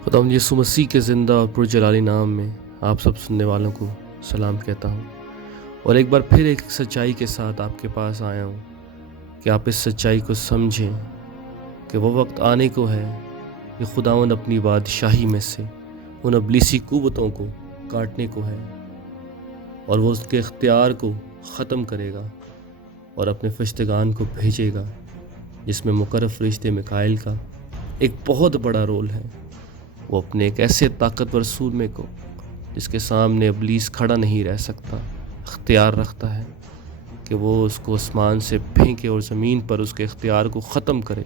खुदावंद यीशु मसीह के ज़िंदा और पुरजलाली नाम में आप सब सुनने वालों को सलाम कहता हूँ और एक बार फिर एक सच्चाई के साथ आपके पास आया हूँ कि आप इस सच्चाई को समझें कि वो वक्त आने को है कि खुदावंद अपनी बादशाही में से उन इब्लीसी कुव्वतों को काटने को है और वो उसके इख्तियार को ख़त्म करेगा और अपने फरिश्तेगान को भेजेगा, जिसमें मुकर्रर फरिश्ते मिकाईल का एक बहुत बड़ा रोल है। वो अपने एक ऐसे ताकतवर सूरमे को, जिसके सामने इब्लीस खड़ा नहीं रह सकता, इख्तियार रखता है कि वो उसको आसमान से फेंके और ज़मीन पर उसके इख्तियार को ख़त्म करे।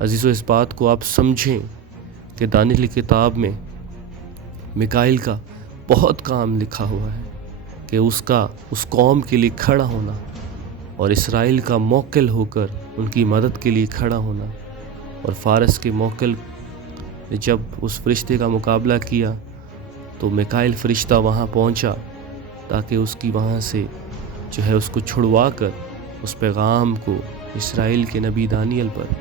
अजीज़ो, इस बात को आप समझें कि दानियल की किताब में मिकाईल का बहुत काम लिखा हुआ है कि उसका उस कौम के लिए खड़ा होना और इसराइल का मौकिल होकर उनकी मदद के लिए खड़ा होना। और फारस के मौकिल ने जब उस फरिश्ते का मुकाबला किया तो मिकाईल फरिश्ता वहाँ पहुँचा ताकि उसकी वहाँ से जो है उसको छुड़वा कर उस पैगाम को इसराइल के नबी दानियल पर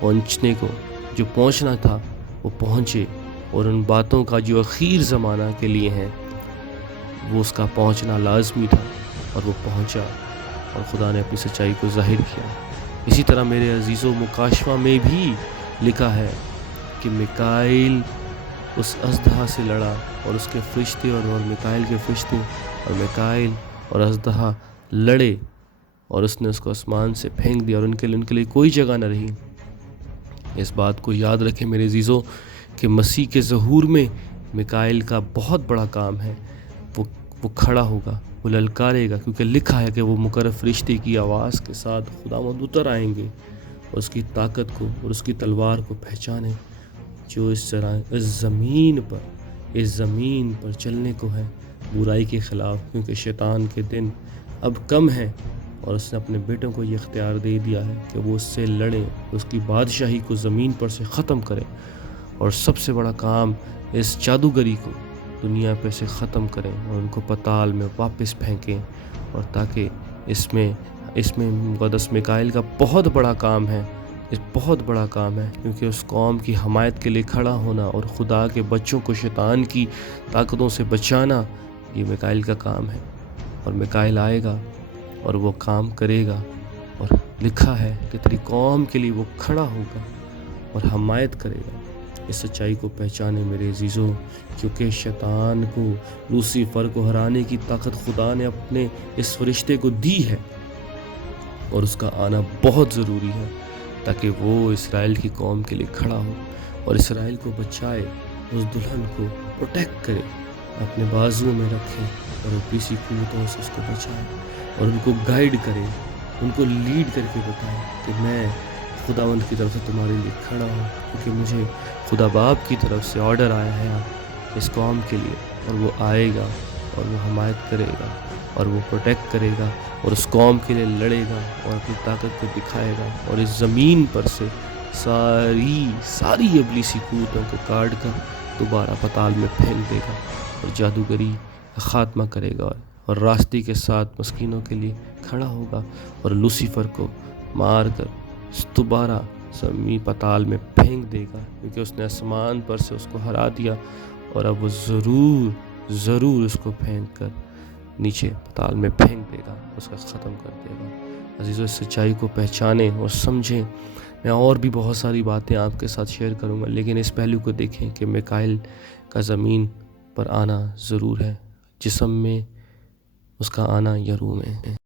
पहुँचने को जो पहुँचना था वो पहुँचे, और उन बातों का जो आखिर ज़माना के लिए हैं वो उसका पहुँचना लाजमी था और वो पहुँचा और खुदा ने अपनी सच्चाई को ज़ाहिर किया। इसी तरह मेरे अजीज़ों, मुकाशवा में भी लिखा है कि मिकाईल उस अज़दहा से लड़ा और उसके फरिश्ते और मिकाईल के फरिश्ते और मिकाईल और अज़दहा लड़े और उसने उसको आसमान से फेंक दिया और उनके लिए कोई जगह न रही। इस बात को याद रखें मेरे अजीज़ों कि मसीह के ज़हूर में मिकाईल का बहुत बड़ा काम है। वो खड़ा होगा, वो ललकारेगा, क्योंकि लिखा है कि वो मुकर्रर फरिश्ते की आवाज़ के साथ खुदावंद उतर आएंगे और उसकी ताकत को और उसकी तलवार को पहचाने जो इस ज़मीन पर चलने को है बुराई के ख़िलाफ़, क्योंकि शैतान के दिन अब कम है और उसने अपने बेटों को ये इख्तियार दे दिया है कि वो उससे लड़ें, उसकी बादशाही को ज़मीन पर से ख़त्म करें और सबसे बड़ा काम इस जादूगरी को दुनिया पे से ख़त्म करें और उनको पाताल में वापस फेंकें। और ताकि इसमें मुक़द्दस मिकाईल का बहुत बड़ा काम है, बहुत बड़ा काम है, क्योंकि उस कौम की हमायत के लिए खड़ा होना और खुदा के बच्चों को शैतान की ताकतों से बचाना, ये मिकाईल का काम है। और मिकाईल आएगा और वो काम करेगा और लिखा है कि तेरी कौम के लिए वो खड़ा होगा और हमायत करेगा। इस सच्चाई को पहचाने मेरे अजीज़ों, क्योंकि शैतान को, लूसीफर को हराने की ताकत खुदा ने अपने इस फरिश्ते को दी है और उसका आना बहुत ज़रूरी है ताकि वो इसराइल की कौम के लिए खड़ा हो और इसराइल को बचाए, उस दुल्हन को प्रोटेक्ट करे, अपने बाजुओं में रखे और इब्लीसी कुव्वतों से उसको बचाए और उनको गाइड करे, उनको लीड करके बताए कि मैं खुदावंद की तरफ से तुम्हारे लिए खड़ा हूँ, क्योंकि मुझे खुदा बाप की तरफ से ऑर्डर आया है इस कौम के लिए। और वो आएगा और वो हमायत करेगा और वो प्रोटेक्ट करेगा और उस कौम के लिए लड़ेगा और अपनी ताकत को दिखाएगा और इस ज़मीन पर से सारी इब्लीसी कुव्वतों को काट कर दोबारा पाताल में फेंक देगा और जादूगरी का ख़ात्मा करेगा और रास्ते के साथ मस्कीनों के लिए खड़ा होगा और लूसीफर को मार कर दोबारा ज़मीन पाताल में फेंक देगा, क्योंकि उसने आसमान पर से उसको हरा दिया और अब वो ज़रूर उसको फेंक कर नीचे पाताल में फेंक देगा, उसका ख़त्म कर देगा। अजीज़ों, इस सच्चाई को पहचानें और समझें। मैं और भी बहुत सारी बातें आपके साथ शेयर करूंगा, लेकिन इस पहलू को देखें कि मिकाईल का ज़मीन पर आना ज़रूर है, जिस्म में उसका आना या रूह में।